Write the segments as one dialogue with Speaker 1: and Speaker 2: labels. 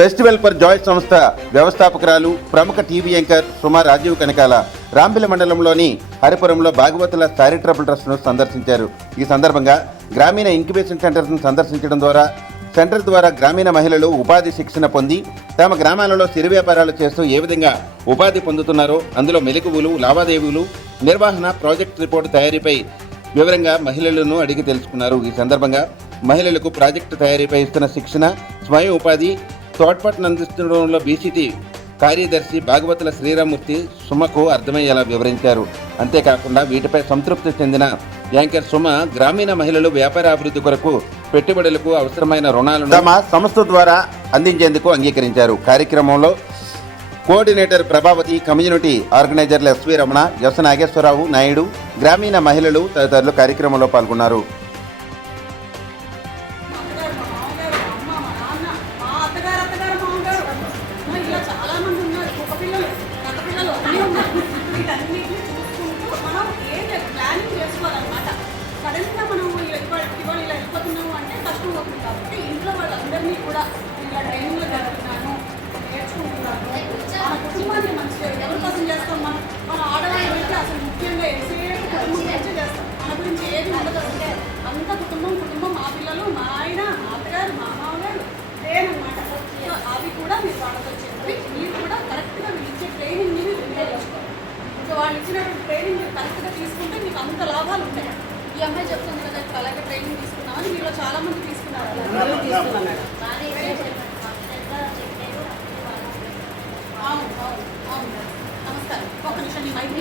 Speaker 1: Festival for Joy సంస్థ వ్యవస్థాపకురాలు ప్రముఖ టీవీ యాంకర్ సుమా రాజీవ్ కనకాల రాంబిల మండలంలోని హరిపురంలో భాగవతుల చారిటబుల్ ట్రస్ట్ను సందర్శించారు. ఈ సందర్భంగా గ్రామీణ ఇంక్యుబేషన్ సెంటర్ను సందర్శించడం ద్వారా సెంటర్ ద్వారా గ్రామీణ మహిళలు ఉపాధి శిక్షణ పొంది తమ గ్రామాలలో సిరు వ్యాపారాలు చేస్తూ ఏ విధంగా ఉపాధి పొందుతున్నారో అందులో మెలకువలు లావాదేవీలు నిర్వహణ ప్రాజెక్ట్ రిపోర్టు తయారీపై వివరంగా మహిళలను అడిగి తెలుసుకున్నారు. ఈ సందర్భంగా మహిళలకు ప్రాజెక్టు తయారీపై ఇస్తున్న శిక్షణ స్వయం ఉపాధి తోడ్పాటును అందిస్తుండడంలో బీసీటీ కార్యదర్శి భాగవతుల శ్రీరామూర్తి సుమకు అర్థమయ్యేలా వివరించారు. అంతేకాకుండా వీటిపై సంతృప్తి చెందిన యాంకర్ సుమ గ్రామీణ మహిళలు వ్యాపార అభివృద్ధి కొరకు పెట్టుబడులకు అవసరమైన రుణాలను తమ సంస్థ ద్వారా అందించేందుకు అంగీకరించారు. కార్యక్రమంలో కోఆర్డినేటర్ ప్రభావతి కమ్యూనిటీ ఆర్గనైజర్లు ఎస్వి రమణ ఎస్ నాగేశ్వరరావు నాయుడు గ్రామీణ మహిళలు తదితరులు కార్యక్రమంలో పాల్గొన్నారు.
Speaker 2: ఇలా చాలా మంది ఉన్నారు. కుక్క పిల్లలు, కథ పిల్లలు అన్నీ ఉన్నారు. వీటన్నిటిని చూసుకుంటూ మనం ఏం ప్లానింగ్ చేసుకోవాలన్నమాట. సడన్గా మనం ఇలా ఇవాళ ఇవాళ ఇలా వెళ్ళిపోతున్నాము అంటే కష్టం అవుతుంది కాబట్టి ఇంట్లో వాళ్ళందరినీ కూడా ఇలా ట్రైనింగ్లో జరుగుతున్నాను నేర్చుకుంటున్నాను మన కుటుంబాన్ని మంచిగా ఎవరి కోసం చేస్తాం మనం మన ఆడవాళ్ళు గురించి అసలు ముఖ్యంగా ఎంతసేపు కుటుంబం గురించి చేస్తాం మన గురించి ఏది ఉండదు అంటే అంత కుటుంబం కుటుంబం మా పిల్లలు మా ఆయన మా అత్తగారు మా మామగారు లేనమాట అవి కూడా మీరు వాళ్ళతో చెప్పి మీరు కూడా కరెక్ట్గా మీరు ఇచ్చే ట్రైనింగ్ మీరు వినియోగించుకోవాలి సో వాళ్ళు ఇచ్చినటువంటి ట్రైనింగ్ మీరు కరెక్ట్గా తీసుకుంటే మీకు అంత లాభాలు ఉంటాయి. ఈ అమ్మాయి చెప్తుంది కదా అలాగే ట్రైనింగ్ తీసుకున్నామని మీలో చాలా మంది తీసుకున్నారు. అవును అవును అవును. నమస్కారం. ఒక నిమిషం నీకు మైక్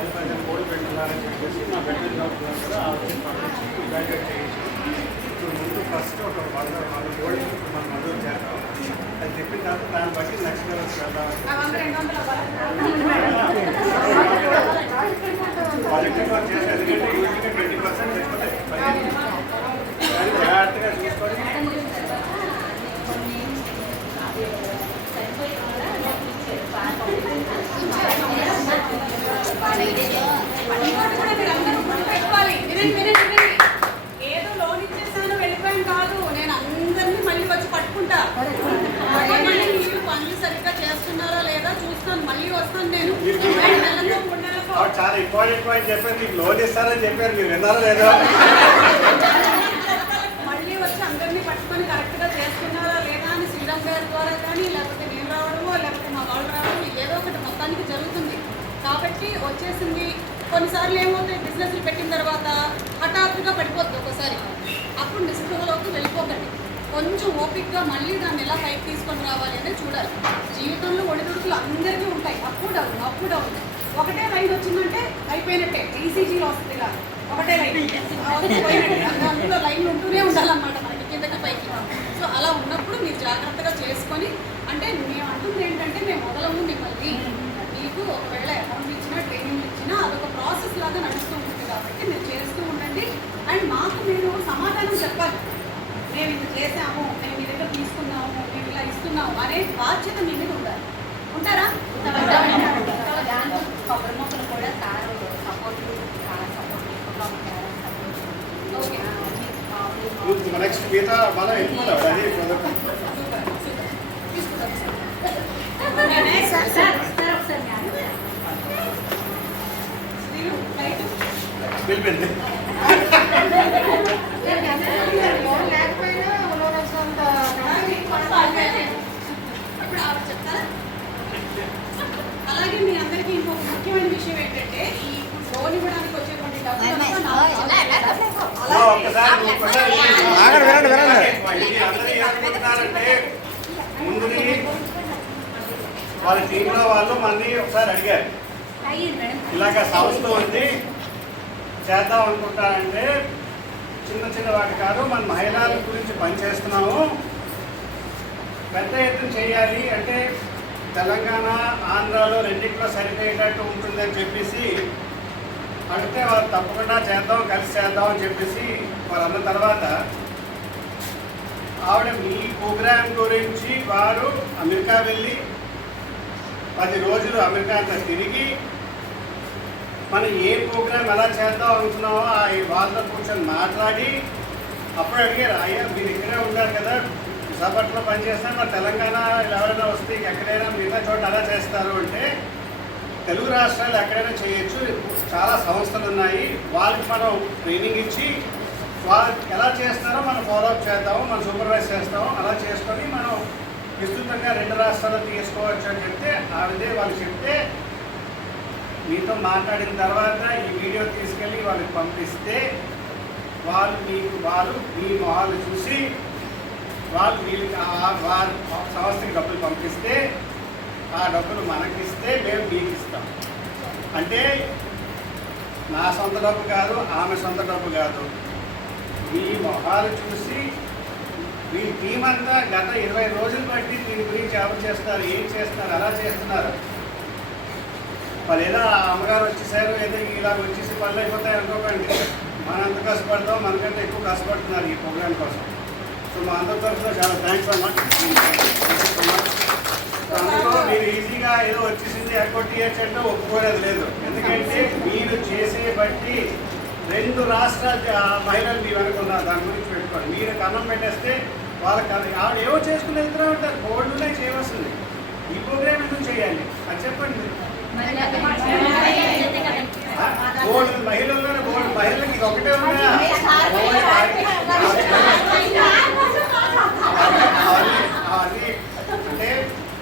Speaker 3: ఆవిడ ప- పది పదిహేను కోళ్ళు పెట్టున్నారని చెప్పేసి మా బెడ్ చదువుతున్నారు కదా ఆవిడ పంపించి ఇవాల్యుయేట్ చేయించి ఇప్పుడు ముందు ఫస్ట్ ఒక వంద వంద కోళ్ళు మనం మధురు చేద్దాం అది చెప్పిన తర్వాత దాన్ని బట్టి నెక్స్ట్ లెవెల్స్ వెళ్దాం పాజిటివ్గా చేస్తే ఎందుకంటే ట్వంటీ పర్సెంట్ లేకపోతే కానీ జాగ్రత్తగా చూసుకొని
Speaker 2: ఇంకోటి కూడా మీరు అందరూ గుర్తుపెట్టుకోవాలి. వినండి, వినండి, వినండి. ఏదో లోన్ ఇచ్చేసాను వెళ్ళిపోయాను కాదు నేను అందరినీ మళ్ళీ మీరు పనులు సరిగ్గా చేస్తున్నారా లేదా చూస్తాను మళ్ళీ వస్తాను నేను.
Speaker 3: చాలా ఇంపార్టెంట్ పాయింట్ చెప్పారు. మీకు లోన్ ఇస్తారని చెప్పారు. మీరు విన్నారో లేదో?
Speaker 2: మళ్ళీ వచ్చి అందరినీ పట్టుకొని కరెక్ట్గా చేస్తున్నారా లేదా అని శ్రీరామ్ గారి ద్వారా కానీ లేకపోతే నేను రావడమో లేకపోతే మా వాళ్ళు రావడమో ఏదో ఒకటి మొత్తానికి జరుగుతుంది. కాబట్టి వచ్చేసింది. కొన్నిసార్లు ఏమవుతాయి? బిజినెస్లు పెట్టిన తర్వాత హఠాత్తుగా పడిపోద్ది ఒకసారి అప్పుడు నిస్పృహలోకి వెళ్ళిపోకండి. కొంచెం ఓపిక్గా మళ్ళీ దాన్ని ఎలా పైకి తీసుకొని రావాలి అనేది చూడాలి. జీవితంలో ఒడిదుడుకులు అందరికీ ఉంటాయి. అప్పుడు డౌన్ అప్పుడు డౌన్ ఒకటే లైన్ వచ్చిందంటే అయిపోయినట్టే. ఈసీజీలో వస్తుంది ఇలా ఒకటే లైన్ అందులో లైన్ ఉంటూనే ఉండాలన్నమాట మనకి కిందకి పైకి. సో అలా ఉన్నప్పుడు మీరు జాగ్రత్తగా చేసుకొని అంటే మేము అంటుంది ఏంటంటే మేము మొదలము మిమ్మల్ని. మీకు ఒకవేళ అమౌంట్ ఇచ్చినా ట్రైనింగ్ ఇచ్చినా అదొక ప్రాసెస్ లాగా నడుస్తూ ఉంటుంది కాబట్టి మీరు చేస్తూ ఉండండి. అండ్ మాకు మీరు సమాధానం చెప్పాలి. మేము ఇది చేసాము మేము మీ దగ్గర తీసుకున్నాము మేము ఇలా ఇస్తున్నాము అనే బాధ్యత మీ మీద ఉండాలి. ఉంటారా?
Speaker 4: దాంట్లో కొబ్బరి మొక్కలు కూడా సార్ సపోర్ట్ చాలా సపోర్ట్ ఎక్కువగా ఉంటారు
Speaker 2: ఓకే.
Speaker 3: నెక్స్ట్ మిగతా మనం వెళ్ళిపోతాం అది ప్రొడక్ట్
Speaker 2: సూపర్ సూపర్ తీసుకుంటాం సార్ శ్రీను రైట్
Speaker 3: వెళ్ళిపోయింది
Speaker 2: ఇప్పుడు ఆవిడ చెప్తారా అలాగే మీ అందరికీ ఇంకొక ముఖ్యమైన విషయం ఏంటంటే ఈ లోన్ ఇవ్వడానికి వచ్చేటువంటి
Speaker 3: వాళ్ళ టీంలో వాళ్ళు మళ్ళీ ఒకసారి అడిగారు. ఇలాగ సంస్థ ఉంది చేద్దాం అనుకుంటారంటే చిన్న చిన్న వాటి కాదు మన మహిళల గురించి పనిచేస్తున్నాము. పెద్ద ఎత్తున చేయాలి అంటే తెలంగాణ ఆంధ్రాలో రెండింటిలో సరిపోయేటట్టు ఉంటుందని చెప్పేసి అడిగితే వాళ్ళు తప్పకుండా చేద్దాం కలిసి చేద్దాం అని చెప్పేసి వాళ్ళు అన్న తర్వాత ఆవిడ మీ ప్రోగ్రాం గురించి వారు అమెరికా వెళ్ళి పది రోజులు అమెరికా అంతా తిరిగి మనం ఏ ప్రోగ్రాం ఎలా చేద్దాం అనుకున్నామో ఆ వాళ్ళతో కూర్చొని మాట్లాడి అప్పుడు అడిగారు అయ్యా మీరు ఇక్కడే ఉన్నారు కదా విశాఖపట్నంలో పనిచేస్తే మరి తెలంగాణ ఎవరైనా వస్తే ఎక్కడైనా మిగతా చోట అలా చేస్తారు అంటే తెలుగు రాష్ట్రాలు ఎక్కడైనా చేయొచ్చు. చాలా సంస్థలు ఉన్నాయి. వాళ్ళకి మనం ట్రైనింగ్ ఇచ్చి వాళ్ళు ఎలా చేస్తారో మనం ఫాలోఅప్ చేద్దాము మనం సూపర్వైజ్ చేస్తాము. అలా చేసుకొని మనం విస్తృతంగా రెండు రాష్ట్రాలు తీసుకోవచ్చు అని చెప్తే ఆ విధే వాళ్ళు చెప్తే మీతో మాట్లాడిన తర్వాత ఈ వీడియో తీసుకెళ్ళి వాళ్ళకి పంపిస్తే వాళ్ళు మీకు వాళ్ళు మీ మొహాలు చూసి వాళ్ళు వీళ్ళకి వారు సంస్థకి డబ్బులు పంపిస్తే ఆ డబ్బులు మనకిస్తే మేము మీకు ఇస్తాం అంటే నా సొంత డబ్బు కాదు ఆమె సొంత డబ్బు కాదు. మీ మొహాలు చూసి మీ టీం అంతా గత ఇరవై రోజులు బట్టి దీని గురించి ఎవరు చేస్తారు ఏం చేస్తున్నారు అలా చేస్తున్నారు. వాళ్ళు ఏదో అమ్మగారు వచ్చేసారు ఏదో ఇలా వచ్చేసి పనులు అయిపోతాయి అనుకోకండి. మనంత ఎంత కష్టపడతాం మనకంటే ఎక్కువ కష్టపడుతున్నారు ఈ ప్రోగ్రాం కోసం. సో మా అందరి తరఫున చాలా థ్యాంక్స్ అమ్మా. అందులో మీరు ఈజీగా ఏదో వచ్చేసింది ఎక్కొట్టి అంటే ఒప్పుకోలేదు లేదు. ఎందుకంటే మీరు చేసే బట్టి రెండు రాష్ట్రాల ఆ మహిళలు మీ వెనుకున్నారు దాని గురించి పెట్టుకోండి. మీరు కన్నం పెట్టేస్తే వాళ్ళకి అది ఆవిడ ఏవో చేసుకుని వెళ్తూనే ఉంటారు బోర్డునే చేయవలసింది. ఈ ప్రోగ్రామ్ ఎందుకు చేయాలి? అది చెప్పండి బోర్డు మహిళల్లోనే బోర్డు మహిళలకి ఇది ఒకటే ఉందా? బోర్డు అవన్నీ అవన్నీ అంటే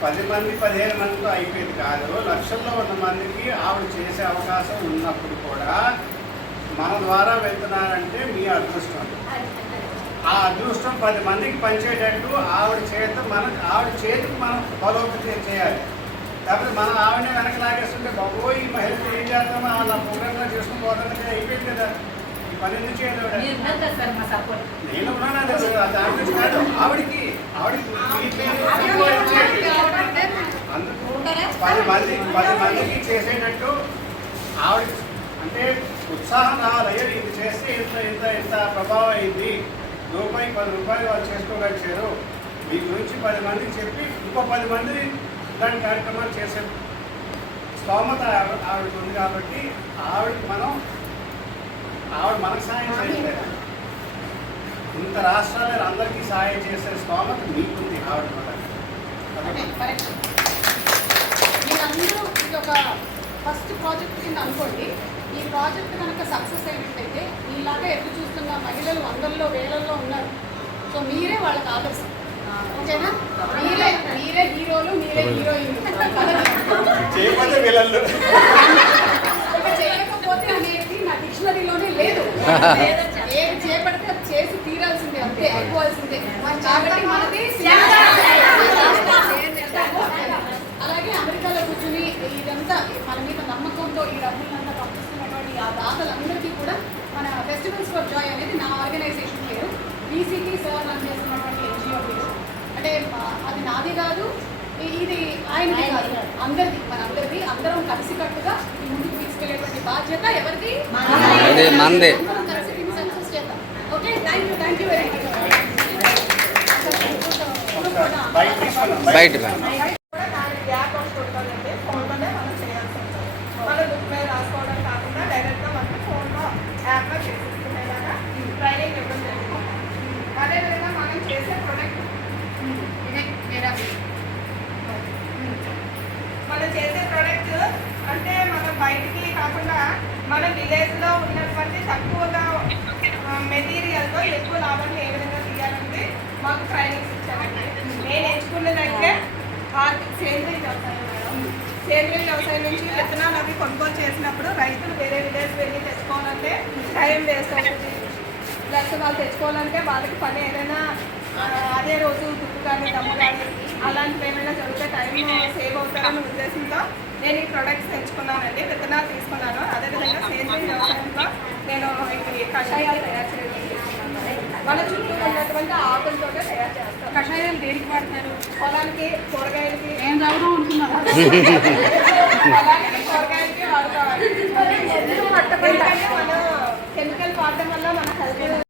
Speaker 3: పది మంది పదిహేను మందితో అయిపోయింది కాదు. లక్షల్లో ఉన్న మందికి ఆవిడ చేసే అవకాశం ఉన్నప్పుడు కూడా మన ద్వారా వెళ్తున్నారంటే మీ అదృష్టం. ఆ అదృష్టం పది మందికి పంచేటట్టు ఆవిడ చేత మన ఆవిడ చేతికి మనం బలోపేతం చేయాలి. కాకపోతే మనం ఆవిడనే వెనక లాగేస్తుంటే బాబోయ్ ఈ మహిళతో ఏం చేస్తామో వాళ్ళ ప్రోగ్రామ్లో చేసుకుని పోతుంది అయిపోయింది కదా. ఈ పని ఆవిడ? నేను ఉన్నాను అది దాని గురించి కాదు. ఆవిడకి ఆవిడకి. అందుకు పది మంది పది మందికి చేసేటట్టు ఆవిడ అంటే ఉత్సాహం రావాలి అయ్యో ఇది చేస్తే ఇంత ఇంత ఇంత ప్రభావం అయింది. రూపాయి పది రూపాయలు వాళ్ళు చేసుకోగలిగారు మీ గురించి పది మందికి చెప్పి ఇంకో పది మంది ఇలాంటి కార్యక్రమాలు చేసే స్తోమత ఆవిడ- ఆవిడకి ఉంది కాబట్టి ఆవిడకి మనం ఆవిడ మనకు సాయం చేయలేదు. ఇంత రాష్ట్రాలు అందరికీ సహాయం చేసే స్తోమత మీకుంది ఆవిడ కూడా
Speaker 2: మీరందరూ ఇది ఒక ఫస్ట్ ప్రాజెక్ట్ కింద అనుకోండి. ఈ ప్రాజెక్ట్ కనుక సక్సెస్ అయినట్టయితే మీలాగా ఎదురు చూస్తున్న మహిళలు వందల్లో వేలల్లో ఉన్నారు. సో మీరే వాళ్ళకి ఆదర్శం. ఓకేనా? మీరే మీరే హీరోలు మీరే హీరోయిన్లు.
Speaker 3: చేయకపోతే వీళ్ళు
Speaker 2: చేయకపోతే అనేది నా డిక్షనరీలోనే లేదు. ఏది చేపడితే చేసి తీరాల్సిందే అంతే అయిపోవాల్సిందే. కాబట్టి మనది అలాగే అమెరికాలో కూర్చుని ఇదంతా మన మీద నమ్మకంతో ఈ డబ్బులంతా పంపిస్తున్నటువంటి ఆ దాతలందరికీ కూడా మన ఫెస్టివల్స్ ఫర్ జాయ్ అనేది నా ఆర్గనైజేషన్ పేరు. బీసీకి సార్ రన్ చేస్తున్నటువంటి ఎన్జిఓ పేరు. అంటే అది నాది కాదు ఇది ఆయనది కాదు. అందరిది మన అందరిది అందరం కలిసికట్టుగా ఈ ముందుకు తీసుకెళ్ళేటువంటి బాధ్యత ఎవరిది?
Speaker 5: అది మనదే.
Speaker 2: అందరం కలిసి దీన్ని సక్సెస్ చేద్దాం. Okay thank you thank you very
Speaker 3: తీసుకున్నాం
Speaker 5: బయట రా.
Speaker 6: కూడా దానికి గ్యాప్ వస్తుంటుందండి ఫోన్లోనే మనం చేయాల్సి ఉంటుంది మన బుక్ మీద రాసుకోవడం కాకుండా డైరెక్ట్గా మనకి ఫోన్లో యాప్లో చేసేసుకునేలాగా ట్రైనింగ్ ఇవ్వడం జరుగుతుంది అదేవిధంగా మనం చేసే ప్రొడక్ట్
Speaker 2: ఇదే వేరే
Speaker 6: మనం చేసే ప్రొడక్ట్ అంటే మనం బయటికి కాకుండా మన విలేజ్లో ఉన్నటువంటి తక్కువగా మెటీరియల్తో ఎక్కువ లాభాన్ని ఏ విధంగా తీయాలంటే మాకు ట్రైనింగ్స్ ఇచ్చారండి. నేను ఎంచుకున్నదైతే ఆర్థిక సేంద్రీయ వ్యవసాయం మేడం. సేంద్రీయ వ్యవసాయం నుంచి విత్తనాలు అవి కొనుగోలు చేసినప్పుడు రైతులు వేరే విలేజ్ వెళ్ళి తెచ్చుకోవాలంటే టైం వేస్ట్ అవుతుంది. ప్లస్ వాళ్ళు తెచ్చుకోవాలంటే వాళ్ళకి పని ఏదైనా అదే రోజు దుక్కు కానీ దమ్ము కానీ అలాంటివి ఏమైనా జరిగితే టైం సేవ్ అవుతారనే ఉద్దేశంతో నేను ఈ ప్రొడక్ట్స్ తెచ్చుకున్నానండి. విత్తనాలు తీసుకున్నాను. అదేవిధంగా నేను ఇవి కషాయాలు తయారు చేయడం మన చుట్టూ ఉన్నటువంటి ఆకులతో తయారు చేస్తాం
Speaker 2: కషాయాలు దేనికి వాడతారు?
Speaker 6: పొలానికి కూరగాయలకి.
Speaker 2: ఏం అనుకున్నారు.
Speaker 6: పొలానికి కూరగాయలకి వాడతామండి ఎందుకు మన కెమికల్ వాడడం వల్ల మన హెల్త్